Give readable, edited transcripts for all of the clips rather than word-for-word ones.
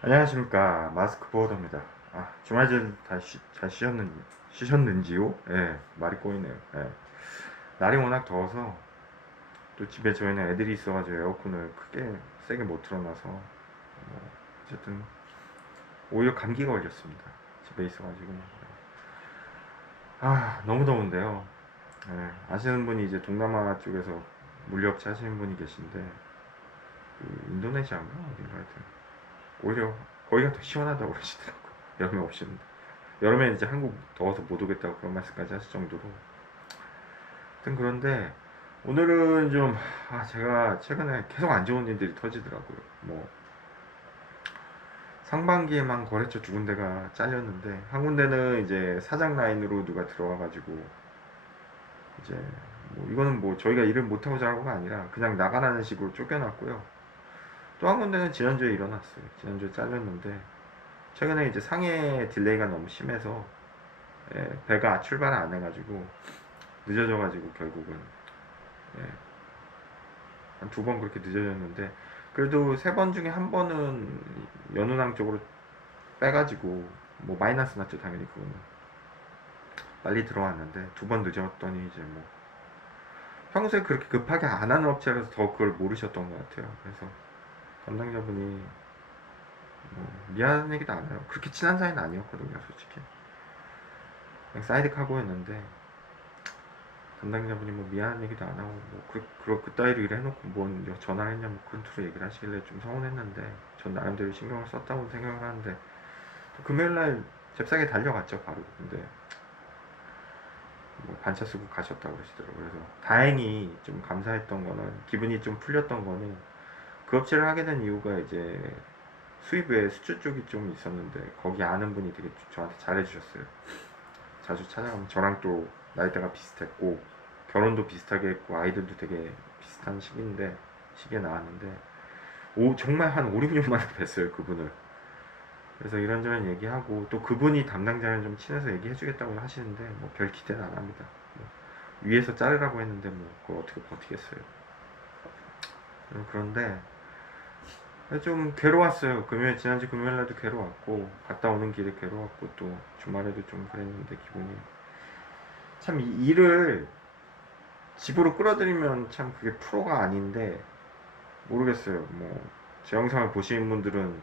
안녕하십니까. 마스크 보어더입니다. 주말 잘 쉬셨는지요? 예, 말이 꼬이네요. 예. 날이 워낙 더워서 또 집에 저희는 애들이 있어가지고 에어컨을 크게 세게 못 틀어놔서 어쨌든 오히려 감기가 걸렸습니다. 집에 있어가지고. 너무 더운데요. 예, 아시는 분이 이제 동남아 쪽에서 물류업체 하시는 분이 계신데 인도네시아인가 어딘가 하여튼 오히려 거기가 더 시원하다고 그러시더라고요. 여름에 없이는. 여름에 이제 한국 더워서 못 오겠다고 그런 말씀까지 하실 정도로. 하여튼 그런데 오늘은 좀 제가 최근에 계속 안 좋은 일들이 터지더라고요. 뭐 상반기에만 거래처 두 군데가 잘렸는데 한 군데는 이제 사장 라인으로 누가 들어와가지고 이제 뭐 이거는 뭐 저희가 일을 못하고 잘한거가 아니라 그냥 나가라는 식으로 쫓겨났고요. 또 한 군데는 지난주에 일어났어요. 지난주에 잘렸는데 최근에 이제 상해 딜레이가 너무 심해서 배가 출발을 안 해가지고 늦어져가지고 결국은 한 두 번 그렇게 늦어졌는데 그래도 세 번 중에 한 번은 연운항 쪽으로 빼가지고 뭐 마이너스 났죠 당연히 그거는 빨리 들어왔는데 두 번 늦었더니 이제 뭐 평소에 그렇게 급하게 안 하는 업체라서 더 그걸 모르셨던 것 같아요. 그래서 담당자분이 뭐 미안한 얘기도 안 해요. 그렇게 친한 사이는 아니었거든요 솔직히. 그냥 사이드 카고였는데 담당자분이 뭐 미안한 얘기도 안 하고 그따위로 일을 해놓고 뭔 전화를 했냐 뭐 그런 투로 얘기를 하시길래 좀 서운했는데 전 나름대로 신경을 썼다고 생각을 하는데 금요일날 잽싸게 달려갔죠 바로. 근데 뭐 반차 쓰고 가셨다고 그러시더라고요. 그래서 다행히 좀 감사했던 거는 기분이 좀 풀렸던 거는 그 업체를 하게 된 이유가 이제 수입 외에 수출 쪽이 좀 있었는데 거기 아는 분이 되게 저한테 잘해주셨어요. 자주 찾아가면 저랑 또 나이대가 비슷했고 결혼도 비슷하게 했고 아이들도 되게 비슷한 시기에 나왔는데 정말 한 5, 6년 만에 뵀어요 그분을. 그래서 이런저런 얘기하고 또 그분이 담당자랑 좀 친해서 얘기해주겠다고 하시는데 뭐 별 기대는 안 합니다. 뭐 위에서 자르라고 했는데 뭐 그걸 어떻게 버티겠어요. 그런데 좀 괴로웠어요. 지난주 금요일날도 괴로웠고 갔다 오는 길에 괴로웠고 또 주말에도 좀 그랬는데 기분이 참 일을 집으로 끌어들이면 참 그게 프로가 아닌데 모르겠어요. 뭐 제 영상을 보시는 분들은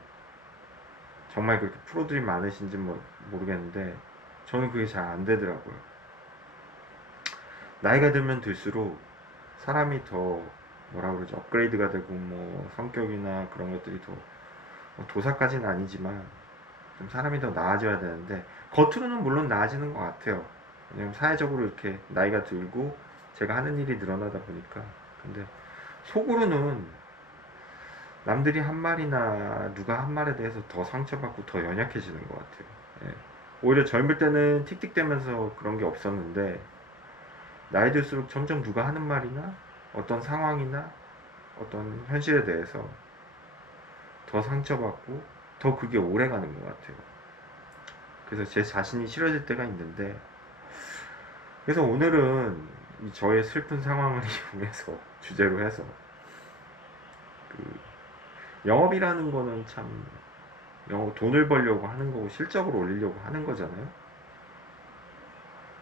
정말 그렇게 프로들이 많으신지 모르겠는데 저는 그게 잘 안 되더라고요. 나이가 들면 들수록 사람이 더 뭐라 그러죠, 업그레이드가 되고 뭐 성격이나 그런 것들이 더뭐 도사까지는 아니지만 좀 사람이 더 나아져야 되는데 겉으로는 물론 나아지는 것 같아요. 왜냐면 사회적으로 이렇게 나이가 들고 제가 하는 일이 늘어나다 보니까. 근데 속으로는 남들이 한 말이나 누가 한 말에 대해서 더 상처받고 더 연약해지는 것 같아요. 예. 오히려 젊을 때는 틱틱대면서 그런 게 없었는데 나이 들수록 점점 누가 하는 말이나 어떤 상황이나 어떤 현실에 대해서 더 상처받고 더 그게 오래 가는 것 같아요. 그래서 제 자신이 싫어질 때가 있는데 그래서 오늘은 저의 슬픈 상황을 이용해서 주제로 해서 그 영업이라는 거는 참 돈을 벌려고 하는 거고 실적을 올리려고 하는 거잖아요.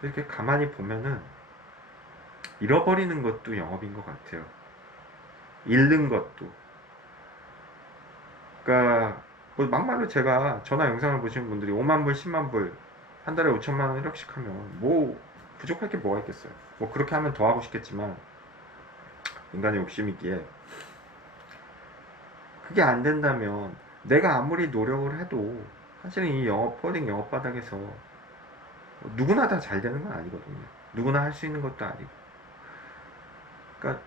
이렇게 가만히 보면은 잃어버리는 것도 영업인 것 같아요. 잃는 것도. 그러니까 뭐 막말로 제가 전화 영상을 보시는 분들이 5만 불, 10만 불, 한 달에 5천만 원 1억씩 하면 뭐 부족할 게 뭐가 있겠어요. 뭐 그렇게 하면 더 하고 싶겠지만 인간의 욕심이기에 그게 안 된다면 내가 아무리 노력을 해도 사실은 이 코딩 영업 바닥에서 누구나 다 잘 되는 건 아니거든요. 누구나 할 수 있는 것도 아니고. 그러니까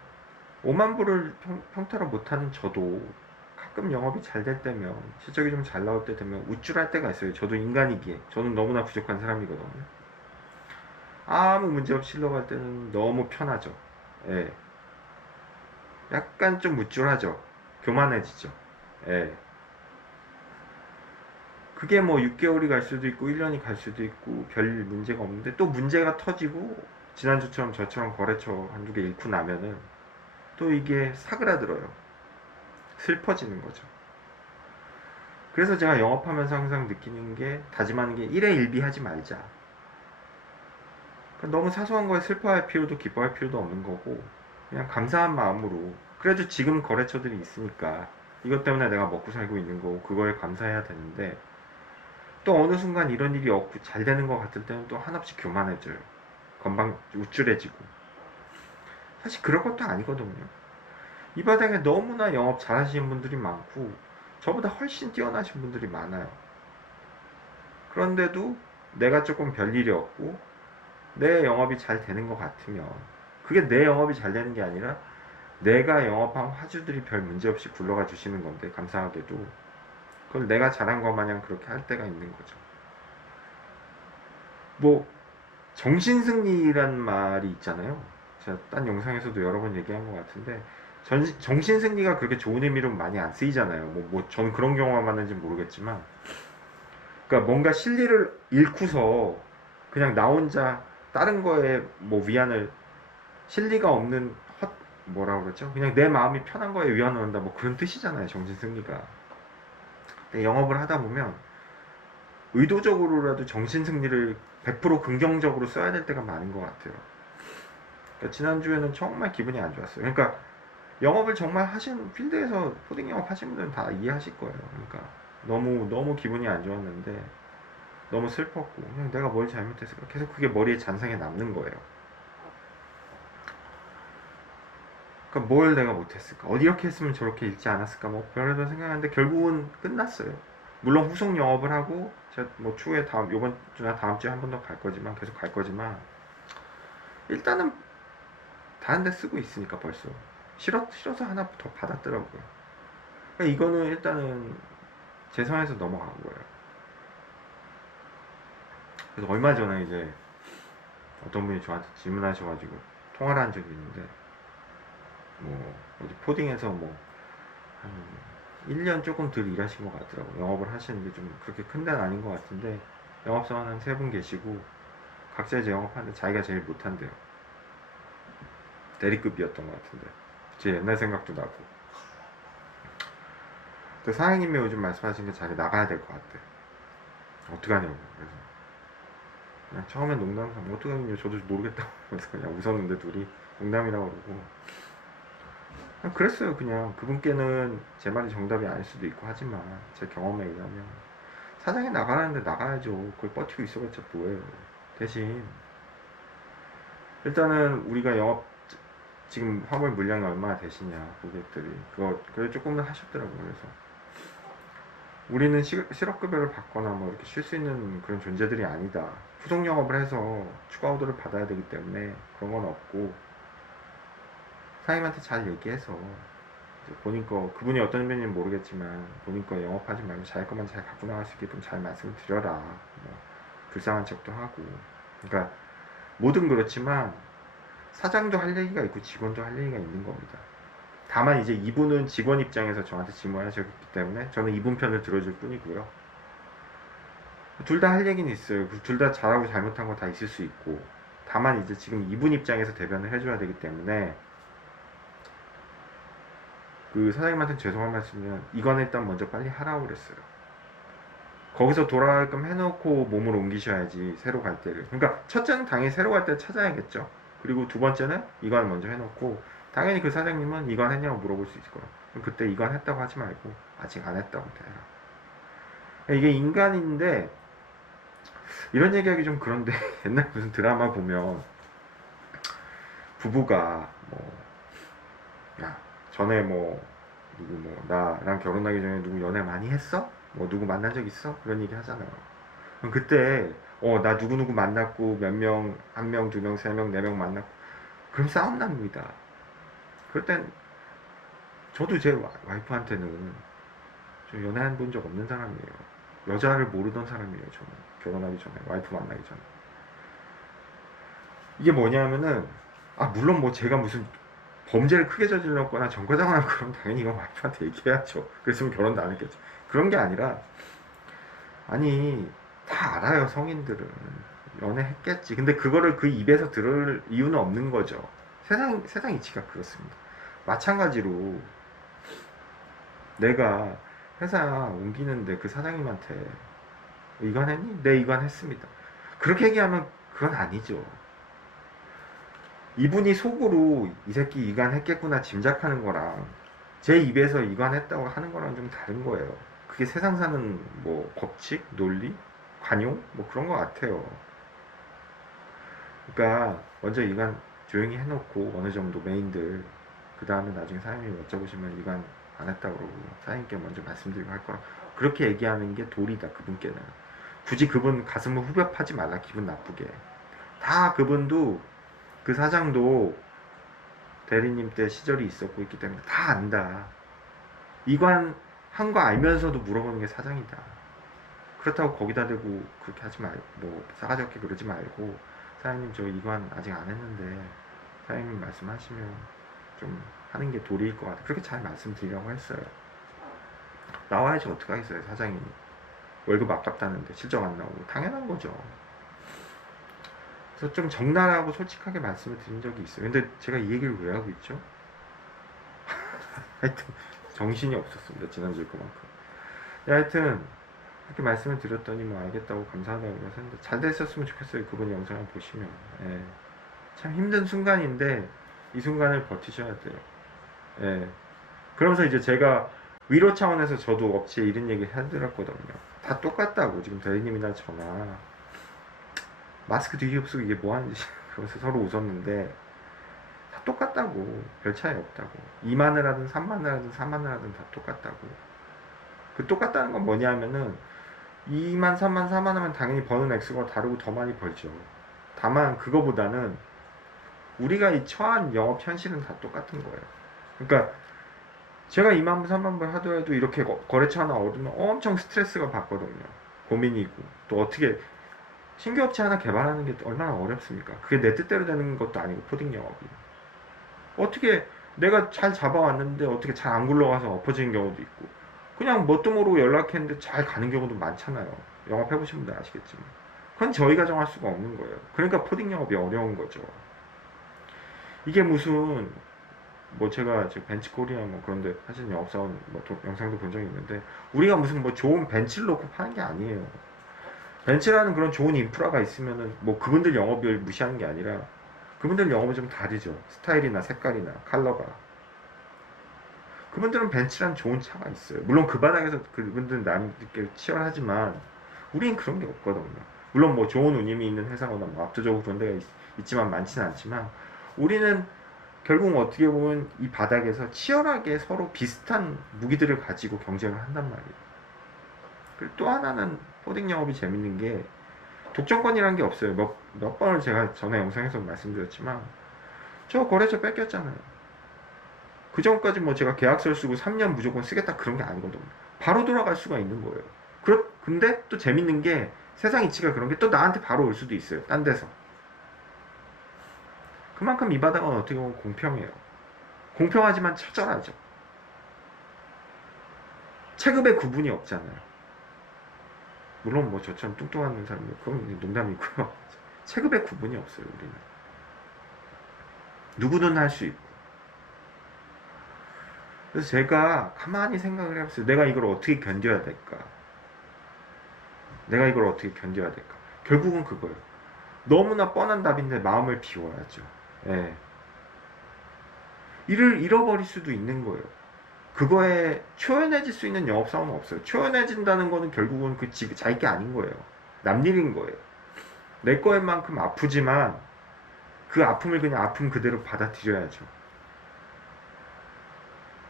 5만 불을 평타로 못하는 저도 가끔 영업이 잘 될 때면 실적이 좀 잘 나올 때 되면 우쭐할 때가 있어요. 저도 인간이기에 저는 너무나 부족한 사람이거든요. 아무 문제 없이 흘러갈 때는 너무 편하죠. 예. 약간 좀 우쭐하죠. 교만해지죠. 예. 그게 뭐 6개월이 갈 수도 있고 1년이 갈 수도 있고 별 문제가 없는데 또 문제가 터지고 지난주처럼 저처럼 거래처 한두 개 잃고 나면은 또 이게 사그라들어요. 슬퍼지는 거죠. 그래서 제가 영업하면서 항상 느끼는 게, 다짐하는 게 1회 1비 하지 말자. 그러니까 너무 사소한 거에 슬퍼할 필요도 기뻐할 필요도 없는 거고, 그냥 감사한 마음으로, 그래도 지금 거래처들이 있으니까 이것 때문에 내가 먹고 살고 있는 거고 그거에 감사해야 되는데, 또 어느 순간 이런 일이 없고 잘 되는 것 같을 때는 또 한없이 교만해져요. 건방 우쭐해지고. 사실 그럴 것도 아니거든요. 이 바닥에 너무나 영업 잘하시는 분들이 많고 저보다 훨씬 뛰어나신 분들이 많아요. 그런데도 내가 조금 별일이 없고 내 영업이 잘 되는 것 같으면, 그게 내 영업이 잘 되는 게 아니라 내가 영업한 화주들이 별 문제 없이 굴러가 주시는 건데, 감사하게도 그걸 내가 잘한 것 마냥 그렇게 할 때가 있는 거죠. 뭐 정신승리란 말이 있잖아요. 제가 딴 영상에서도 여러 번 얘기한 것 같은데, 정신승리가 그렇게 좋은 의미로 많이 안 쓰이잖아요. 전 그런 경우가 많은지 모르겠지만, 그러니까 뭔가 실리를 잃고서 그냥 나 혼자 다른 거에 뭐 위안을, 실리가 없는 뭐라 그러죠? 그냥 내 마음이 편한 거에 위안을 얻는다, 뭐 그런 뜻이잖아요, 정신승리가. 근데 영업을 하다 보면 의도적으로라도 정신승리를 100% 긍정적으로 써야 될 때가 많은 것 같아요. 그러니까 지난주에는 정말 기분이 안 좋았어요. 그러니까 영업을 정말 하신, 필드에서 코딩 영업 하신 분들은 다 이해하실 거예요. 그러니까 너무 기분이 안 좋았는데, 너무 슬펐고, 그냥 내가 뭘 잘못했을까, 계속 그게 머리에 잔상에 남는 거예요. 그러니까 뭘 내가 못했을까, 어디 이렇게 했으면 저렇게 읽지 않았을까, 뭐 별의별 생각하는데 결국은 끝났어요. 물론 후속 영업을 하고 제가 뭐 추후에 요번 주나 다음 주에 한 번 더 갈 거지만, 계속 갈 거지만, 일단은 다른 데 쓰고 있으니까 벌써 싫어서 하나 더 받았더라고요. 그러니까 이거는 일단은 제 선에서 넘어간 거예요. 그래서 얼마 전에 이제 어떤 분이 저한테 질문하셔가지고 통화를 한 적이 있는데, 뭐 어디 포딩에서 뭐 한 1년 조금 덜 일하신 것 같더라고요. 영업을 하시는 게 좀 그렇게 큰 데는 아닌 것 같은데, 영업사원 한 3분 계시고 각자 이제 영업하는데 자기가 제일 못한대요. 대리급이었던 것 같은데, 제 옛날 생각도 나고. 또 사장님이 요즘 말씀하신 게 자기 나가야 될 것 같대. 어떡하냐고. 그래서 그냥 처음엔 농담삼아 어떡하냐고, 저도 모르겠다고 그래서 그냥 웃었는데, 둘이 농담이라고 그러고. 그냥 그랬어요. 그냥 그분께는 제 말이 정답이 아닐 수도 있고 하지만, 제 경험에 의하면 사장이 나가라는데 나가야죠. 그걸 버티고 있어봤자 뭐예요. 대신 일단은 우리가 영업, 지금 화물 물량이 얼마나 되시냐, 고객들이 그걸 조금은 하셨더라고요. 그래서 우리는 실업급여를 받거나 뭐 이렇게 쉴 수 있는 그런 존재들이 아니다. 후속 영업을 해서 추가 오더를 받아야 되기 때문에 그런 건 없고, 사장님한테 잘 얘기해서 본인 거, 그분이 어떤 분인지는 모르겠지만 본인 거 영업하지 말고 자기 것만 잘 갖고 나갈 수 있게끔 잘 말씀을 드려라. 뭐 불쌍한 척도 하고. 그러니까 뭐든 그렇지만 사장도 할 얘기가 있고 직원도 할 얘기가 있는 겁니다. 다만 이제 이분은 직원 입장에서 저한테 질문하셨기 때문에 저는 이분 편을 들어줄 뿐이고요. 둘 다 할 얘기는 있어요. 둘 다 잘하고 잘못한 거 다 있을 수 있고, 다만 이제 지금 이분 입장에서 대변을 해줘야 되기 때문에, 그 사장님한테 죄송한 말씀이면 이건 일단 먼저 빨리 하라고 그랬어요. 거기서 돌아가게끔 해놓고 몸을 옮기셔야지, 새로 갈 때를. 그러니까 첫째는 당연히 새로 갈 때 찾아야겠죠. 그리고 두 번째는 이관을 먼저 해놓고, 당연히 그 사장님은 이관 했냐고 물어볼 수 있을 거예요. 그럼 그때 이관 했다고 하지 말고 아직 안 했다고 해라. 이게 인간인데, 이런 얘기하기 좀 그런데 옛날 무슨 드라마 보면 부부가 뭐, 야 전에 뭐 누구 뭐 나랑 결혼하기 전에 누구 연애 많이 했어? 뭐 누구 만난 적 있어? 그런 얘기 하잖아요. 그럼 그때 나 누구누구 만났고 몇 명, 한 명, 두 명, 세 명, 네 명 만났고, 그럼 싸움 납니다. 그럴 땐 저도 제 와이프한테는 저 연애한 본 적 없는 사람이에요. 여자를 모르던 사람이에요. 저는 결혼하기 전에, 와이프 만나기 전에. 이게 뭐냐면은, 물론 뭐 제가 무슨 범죄를 크게 저질렀거나 정과장하나 그럼 당연히 이건 와이프한테 얘기해야죠. 그랬으면 결혼도 안 했겠죠. 그런 게 아니라, 아니 다 알아요. 성인들은 연애했겠지. 근데 그거를 그 입에서 들을 이유는 없는 거죠. 세상 이치가 그렇습니다. 마찬가지로 내가 회사 옮기는데 그 사장님한테 이관했니? 네, 이관했습니다. 그렇게 얘기하면 그건 아니죠. 이분이 속으로 이 새끼 이관했겠구나 짐작하는 거랑 제 입에서 이관했다고 하는 거랑 좀 다른 거예요. 그게 세상 사는 뭐 법칙, 논리, 관용 뭐 그런 것 같아요. 그러니까 먼저 이관 조용히 해놓고 어느 정도 메인들 그 다음에 나중에 사장님이 여쭤보시면 이관 안 했다 그러고 사장님께 먼저 말씀드리고 할 거라 그렇게 얘기하는 게 도리다 그분께는. 굳이 그분 가슴을 후벼 파지 말라 기분 나쁘게. 다 그분도 그 사장도 대리님 때 시절이 있었고 있기 때문에 다 안다. 이관 한 거 알면서도 물어보는 게 사장이다. 그렇다고 거기다 대고 그렇게 하지 말고 뭐 싸가지 없게 그러지 말고 사장님 저 이관 아직 안 했는데 사장님 말씀하시면 좀 하는 게 도리일 것 같아. 그렇게 잘 말씀드리라고 했어요. 나와야지 어떡하겠어요 사장님이. 월급 아깝다는데 실적 안 나오고 당연한 거죠. 그래서 좀 적나라하고 솔직하게 말씀을 드린 적이 있어요. 근데 제가 이 얘기를 왜 하고 있죠? 하여튼 정신이 없었습니다. 지난주에 그만큼. 하여튼 이렇게 말씀을 드렸더니 뭐 알겠다고 감사하다고 그러셨는데 잘 됐었으면 좋겠어요. 그분 영상을 보시면. 예. 참 힘든 순간인데 이 순간을 버티셔야 돼요. 예. 그러면서 이제 제가 위로 차원에서 저도 업체에 이런 얘기 해드렸거든요. 다 똑같다고 지금 대리님이나 저나 마스크 뒤집어 쓰고 이게 뭐하는지 그러면서 서로 웃었는데 다 똑같다고. 별 차이 없다고. 2만을 하든 3만을 하든 4만을 하든 다 똑같다고. 그 똑같다는 건 뭐냐 하면은 2만, 3만, 4만 하면 당연히 버는 액수가 다르고 더 많이 벌죠. 다만 그거보다는 우리가 이 처한 영업 현실은 다 똑같은 거예요. 그러니까 제가 2만 불, 3만 불 하더라도 이렇게 거래처 하나 얻으면 엄청 스트레스가 받거든요. 고민이고 또 어떻게 신규 업체 하나 개발하는 게 얼마나 어렵습니까? 그게 내 뜻대로 되는 것도 아니고 코딩 영업이 어떻게 내가 잘 잡아왔는데 어떻게 잘 안 굴러가서 엎어지는 경우도 있고 그냥 뭣도 모르고 연락했는데 잘 가는 경우도 많잖아요. 영업해보신 분들 아시겠지만 그건 저희가 정할 수가 없는 거예요. 그러니까 코딩 영업이 어려운 거죠. 이게 무슨 뭐 제가 벤츠 코리아 뭐 그런데 하시는 영업사원 뭐 영상도 본 적이 있는데 우리가 무슨 뭐 좋은 벤츠를 놓고 파는 게 아니에요. 벤츠라는 그런 좋은 인프라가 있으면은 뭐 그분들 영업을 무시하는 게 아니라 그분들 영업은 좀 다르죠. 스타일이나 색깔이나 컬러가. 그분들은 벤츠라는 좋은 차가 있어요. 물론 그 바닥에서 그분들은 남들께 치열하지만 우린 그런 게 없거든요. 물론 뭐 좋은 운임이 있는 회사거나 뭐 압도적으로 그런 데가 있지만 많지는 않지만 우리는 결국 어떻게 보면 이 바닥에서 치열하게 서로 비슷한 무기들을 가지고 경쟁을 한단 말이에요. 그리고 또 하나는 포딩 영업이 재밌는 게 독점권이라는 게 없어요. 몇 번을 제가 전에 영상에서 말씀드렸지만 저 거래처 뺏겼잖아요. 그 전까지 뭐 제가 계약서를 쓰고 3년 무조건 쓰겠다 그런 게 아니거든요. 바로 돌아갈 수가 있는 거예요. 근데 또 재밌는 게 세상 이치가 그런 게 또 나한테 바로 올 수도 있어요. 딴 데서. 그만큼 이 바닥은 어떻게 보면 공평해요. 공평하지만 처절하죠. 체급의 구분이 없잖아요. 물론 뭐 저처럼 뚱뚱한 사람들 그건 농담이고요. 체급의 구분이 없어요. 우리는 누구든 할 수 있고. 그래서 제가 가만히 생각을 해봤어요. 내가 이걸 어떻게 견뎌야 될까? 내가 이걸 어떻게 견뎌야 될까? 결국은 그거예요. 너무나 뻔한 답인데 마음을 비워야죠. 예. 일을 잃어버릴 수도 있는 거예요. 그거에 초연해질 수 있는 영업사원은 없어요. 초연해진다는 거는 결국은 그 자기 게 아닌 거예요. 남 일인 거예요. 내 거인 만큼 아프지만 그 아픔을 그냥 아픔 그대로 받아들여야죠.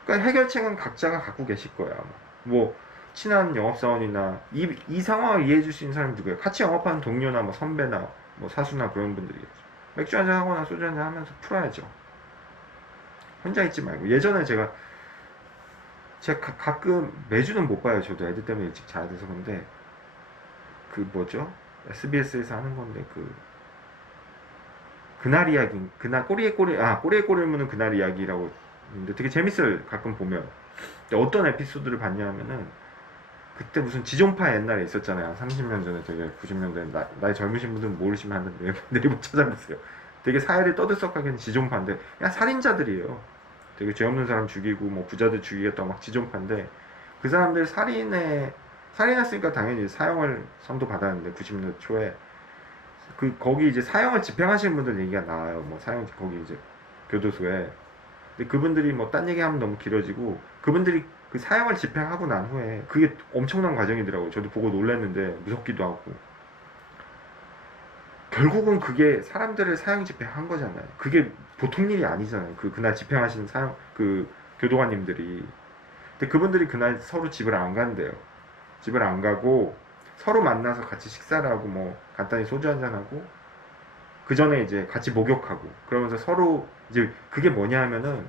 그러니까 해결책은 각자가 갖고 계실 거예요. 아마. 뭐 친한 영업사원이나 이 상황을 이해해 줄 수 있는 사람이 누구예요? 같이 영업하는 동료나 뭐 선배나 뭐 사수나 그런 분들이겠죠. 맥주 한잔 하거나 소주 한잔 하면서 풀어야죠. 혼자 있지 말고. 예전에 제가 가끔 매주는 못 봐요. 저도 애들 때문에 일찍 자야 돼서. 근데 그 뭐죠? SBS에서 하는 건데 그날 이야기, 꼬리에 꼬리를 무는 그날 이야기라고 있는데 되게 재밌어요. 가끔 보면. 어떤 에피소드를 봤냐면은 그때 무슨 지존파 옛날에 있었잖아요. 30년 전에 되게 90년대 나이 젊으신 분들은 모르시면 한번 내리고 찾아보세요. 되게 사회를 떠들썩하게 하는 지존파인데 그냥 살인자들이에요. 되게 죄 없는 사람 죽이고 뭐 부자들 죽이겠다고 막 지존파인데 그 사람들 살인했으니까 당연히 사형을 선고받았는데 90년대 초에 거기 이제 사형을 집행하시는 분들 얘기가 나와요. 뭐 사형 거기 이제 교도소에. 근데 그분들이 뭐 딴 얘기하면 너무 길어지고 그분들이 그 사형을 집행하고 난 후에 그게 엄청난 과정이더라고요. 저도 보고 놀랐는데 무섭기도 하고. 결국은 그게 사람들을 사형 집행한 거잖아요. 그게 보통 일이 아니잖아요. 그날 집행하시는 교도관님들이. 근데 그분들이 그날 서로 집을 안 간대요. 집을 안 가고 서로 만나서 같이 식사를 하고 뭐 간단히 소주 한잔 하고 그 전에 이제 같이 목욕하고 그러면서 서로 이제 그게 뭐냐 하면은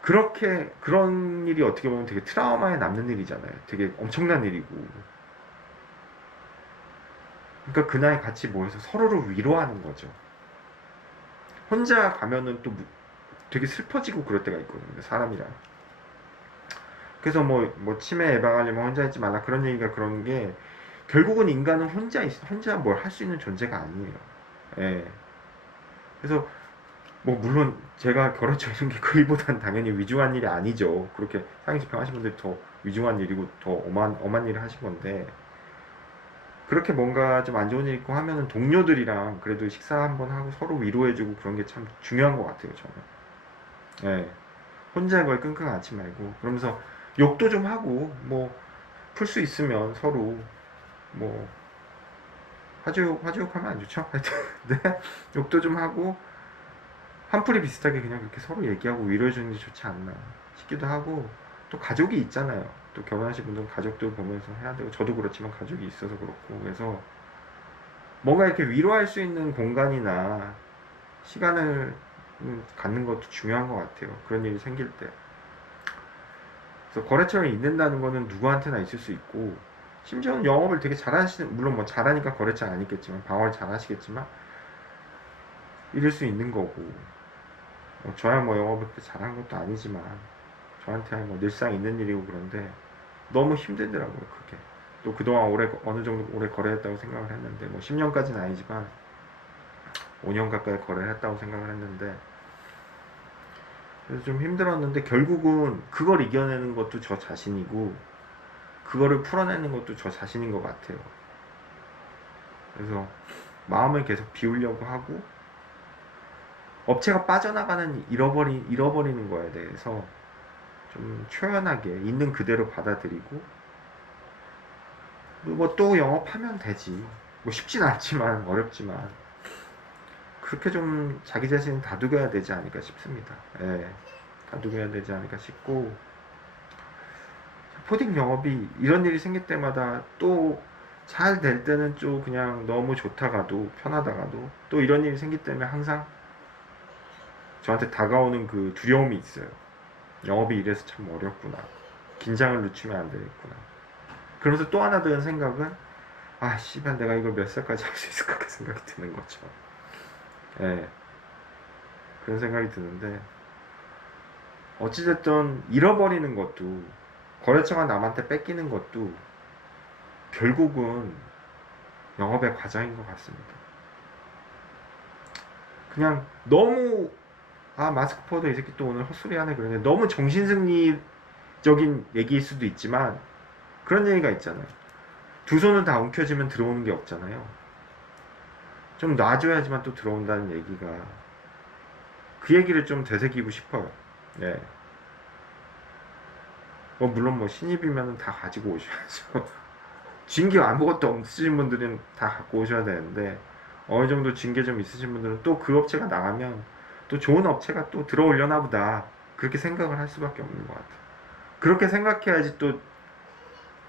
그런 일이 어떻게 보면 되게 트라우마에 남는 일이잖아요. 되게 엄청난 일이고. 그러니까 그날 같이 모여서 서로를 위로하는 거죠. 혼자 가면은 또 되게 슬퍼지고 그럴 때가 있거든요. 사람이랑. 그래서 뭐 치매 예방하려면 혼자 있지 말라 그런 얘기가 그런 게 결국은 인간은 혼자 뭘 할 수 있는 존재가 아니에요. 예. 그래서 뭐 물론 제가 결혼처 있는 게 그이보단 당연히 위중한 일이 아니죠. 그렇게 사형 집행하신 분들이 더 위중한 일이고 더 엄한 일을 하신 건데 그렇게 뭔가 좀 안 좋은 일 있고 하면은 동료들이랑 그래도 식사 한번 하고 서로 위로해주고 그런 게 참 중요한 것 같아요. 저는. 예. 혼자 그걸 끙끙 앓지 말고 그러면서 욕도 좀 하고 뭐 풀 수 있으면 서로 뭐 화주욕하면 안 좋죠. 하여튼 네. 욕도 좀 하고 한풀이 비슷하게 그냥 그렇게 서로 얘기하고 위로해주는 게 좋지 않나 싶기도 하고 또 가족이 있잖아요. 또 결혼하신 분들은 가족들 보면서 해야 되고 저도 그렇지만 가족이 있어서 그렇고 그래서 뭔가 이렇게 위로할 수 있는 공간이나 시간을 갖는 것도 중요한 것 같아요. 그런 일이 생길 때. 그래서 거래처를 잇는다는 거는 누구한테나 있을 수 있고 심지어는 영업을 되게 잘하시는 물론 뭐 잘하니까 거래처 아니겠지만 방어를 잘하시겠지만 이럴 수 있는 거고 저야 뭐 영업을 그렇게 잘한 것도 아니지만 저한테 뭐 늘상 있는 일이고 그런데 너무 힘들더라고요 그게. 또 그동안 어느 정도 오래 거래했다고 생각을 했는데 뭐 10년까지는 아니지만 5년 가까이 거래를 했다고 생각을 했는데 그래서 좀 힘들었는데 결국은 그걸 이겨내는 것도 저 자신이고 그거를 풀어내는 것도 저 자신인 것 같아요. 그래서 마음을 계속 비우려고 하고 업체가 빠져나가는 잃어버리는 거에 대해서 좀 초연하게 있는 그대로 받아들이고 뭐 또 영업하면 되지. 뭐 쉽진 않지만 어렵지만 그렇게 좀 자기 자신을 다독여야 되지 않을까 싶습니다. 예, 다독여야 되지 않을까 싶고 포딩 영업이 이런 일이 생길 때마다 또 잘 될 때는 좀 그냥 너무 좋다가도 편하다가도 또 이런 일이 생길 때면 항상 저한테 다가오는 그 두려움이 있어요. 영업이 이래서 참 어렵구나. 긴장을 늦추면 안 되겠구나. 그러면서 또 하나 드는 생각은 아 씨발 내가 이걸 몇 살까지 할 수 있을까 그 생각이 드는 거죠. 예, 그런 생각이 드는데 어찌됐든 잃어버리는 것도 거래처가 남한테 뺏기는 것도 결국은 영업의 과정인 것 같습니다. 그냥 너무 마스크 포더 이 새끼 또 오늘 헛소리 하네 그러네 너무 정신승리적인 얘기일 수도 있지만 그런 얘기가 있잖아요. 두 손을 다 움켜쥐면 들어오는 게 없잖아요. 좀 놔줘야지만 또 들어온다는 얘기가 그 얘기를 좀 되새기고 싶어요. 예. 물론 뭐 신입이면 다 가지고 오셔야죠. 징계 아무것도 없으신 분들은 다 갖고 오셔야 되는데 어느 정도 징계 좀 있으신 분들은 또 그 업체가 나가면 또 좋은 업체가 또 들어오려나 보다 그렇게 생각을 할 수밖에 없는 것 같아요. 그렇게 생각해야지 또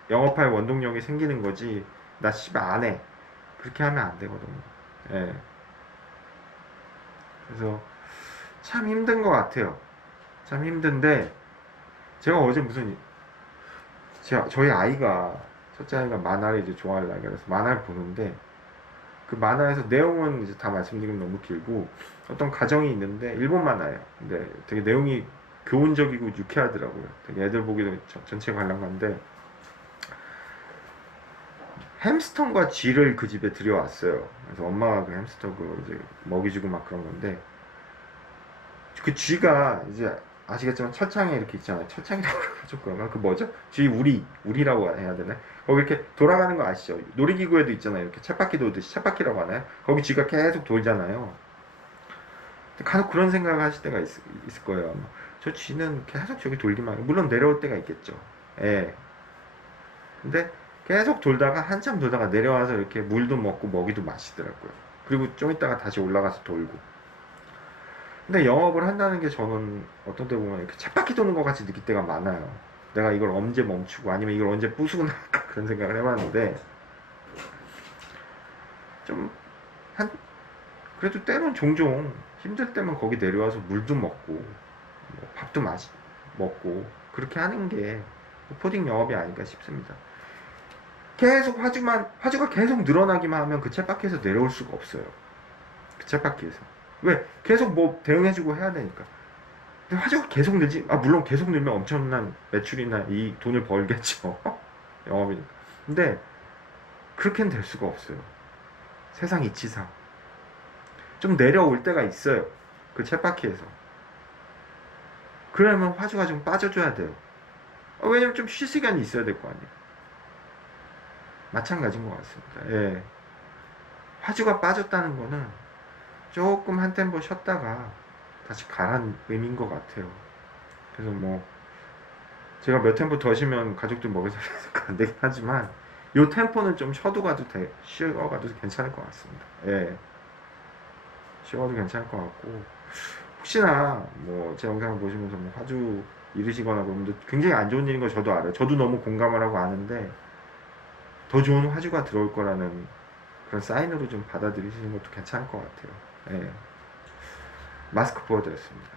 영업할 원동력이 생기는 거지 나 씨발 안 해 그렇게 하면 안 되거든요. 예. 그래서 참 힘든 것 같아요. 참 힘든데 제가 어제 저희 아이가 첫째 아이가 만화를 이제 좋아하려고 그래서 만화를 보는데 그 만화에서 내용은 이제 다 말씀드리면 너무 길고 어떤 가정이 있는데 일본 만화예요. 근데 되게 내용이 교훈적이고 유쾌하더라고요. 되게 애들 보기도 전체 관람가인데 햄스터과 쥐를 그 집에 들여왔어요. 그래서 엄마가 그 햄스터 그 이제 먹이 주고 막 그런 건데 그 쥐가 이제 아시겠지만 철창에 이렇게 있잖아요. 철창이라고 좀 그런가? 그 뭐죠? 뒤 우리라고 해야 되나? 거기 이렇게 돌아가는 거 아시죠? 놀이기구에도 있잖아요. 이렇게 쳇바퀴 돌듯이 쳇바퀴라고 하나요? 거기 쥐가 계속 돌잖아요. 간혹 그런 생각을 하실 때가 있을 거예요. 아마. 저 쥐는 계속 저기 돌기만 해요. 물론 내려올 때가 있겠죠. 예. 근데 계속 돌다가 한참 돌다가 내려와서 이렇게 물도 먹고 먹이도 마시더라고요. 그리고 좀 있다가 다시 올라가서 돌고. 근데 영업을 한다는 게 저는 어떤 때 보면 이렇게 쳇바퀴 도는 것 같이 느낄 때가 많아요. 내가 이걸 언제 멈추고 아니면 이걸 언제 부수고 나갈까 그런 생각을 해봤는데 좀 한 그래도 때론 종종 힘들 때면 거기 내려와서 물도 먹고 뭐 밥도 먹고 그렇게 하는 게 포딩 영업이 아닐까 싶습니다. 계속 화주가 계속 늘어나기만 하면 그 쳇바퀴에서 내려올 수가 없어요. 그 쳇바퀴에서. 왜? 계속 뭐 대응해주고 해야 되니까. 근데 화주가 계속 늘지, 물론 계속 늘면 엄청난 매출이나 이 돈을 벌겠죠. 영업이니까. 근데, 그렇게는 될 수가 없어요. 세상 이치상. 좀 내려올 때가 있어요. 그 쳇바퀴에서. 그러면 화주가 좀 빠져줘야 돼요. 왜냐면 좀 쉴 시간이 있어야 될 거 아니에요. 마찬가지인 것 같습니다. 예. 화주가 빠졌다는 거는 조금 한 템포 쉬었다가 다시 가란 의미인 것 같아요. 그래서 뭐 제가 몇 템포 더 쉬면 가족들 먹여 살려서 안 되긴 하지만 요 템포는 좀 쉬어가도 괜찮을 것 같습니다. 예. 쉬어가도 괜찮을 것 같고 혹시나 뭐 제 영상을 보시면서 뭐 화주 잃으시거나 그러면 굉장히 안 좋은 일인 거 저도 알아요. 저도 너무 공감을 하고 아는데 더 좋은 화주가 들어올 거라는 그런 사인으로 좀 받아들이시는 것도 괜찮을 것 같아요. 예. 마스크 보여드렸습니다.